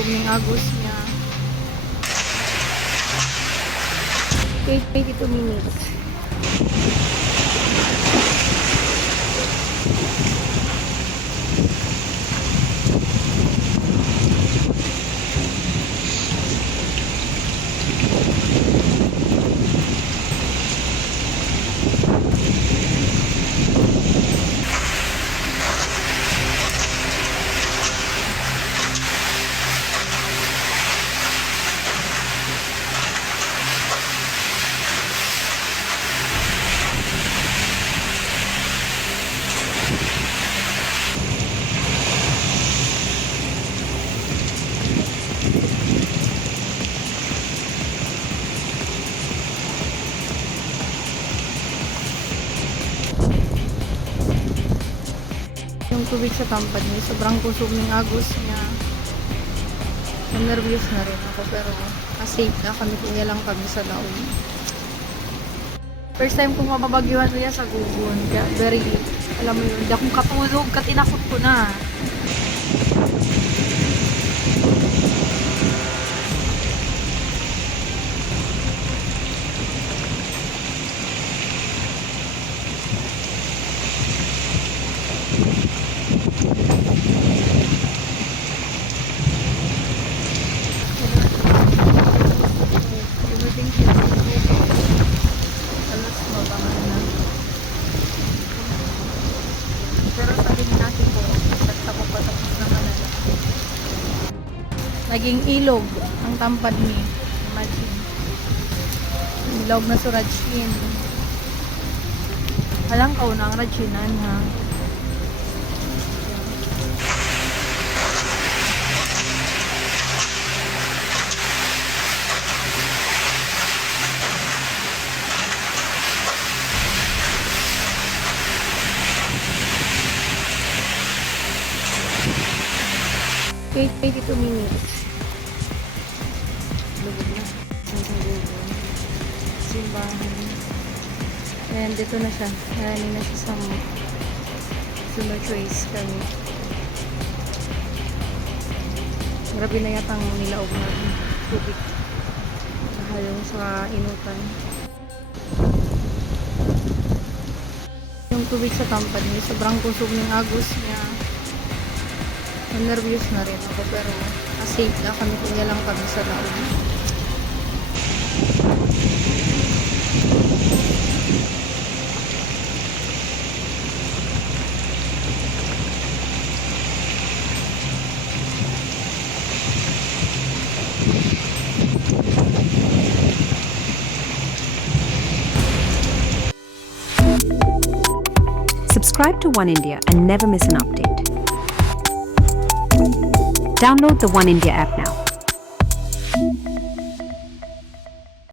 kusog ning agos niya. Okay, 22 minutes. Yung tubig sa tampad niya, sobrang kusog ng agos niya. Nervous na rin ako, pero safe na kami, kuya lang kami sa laon. First time kong mababagyuhan niya sa gugun, kaya very, alam mo yun, hindi akong katulog, katinakot ko na. Pero sabihin natin po, sa patapos naman na naging ilog ang tampad ni Imagine. Ilog na sa Rajin. Halang ka na ang Rajinan ha. Okay, 22 minutes. Lugod na. Sa lugod. Simbahan. Ayan, dito na siya. Ayan na siya sa Summer Trace kami. Grabe na yata ang nilaog na tubig. Yung sa inutan. Yung tubig sa tampad niya, sobrang kusog ng agos niya. Nervous na rin ako, pero safe na kami, kuya lang kami sa laon. Subscribe to One India and never miss an update. Download the One India app now.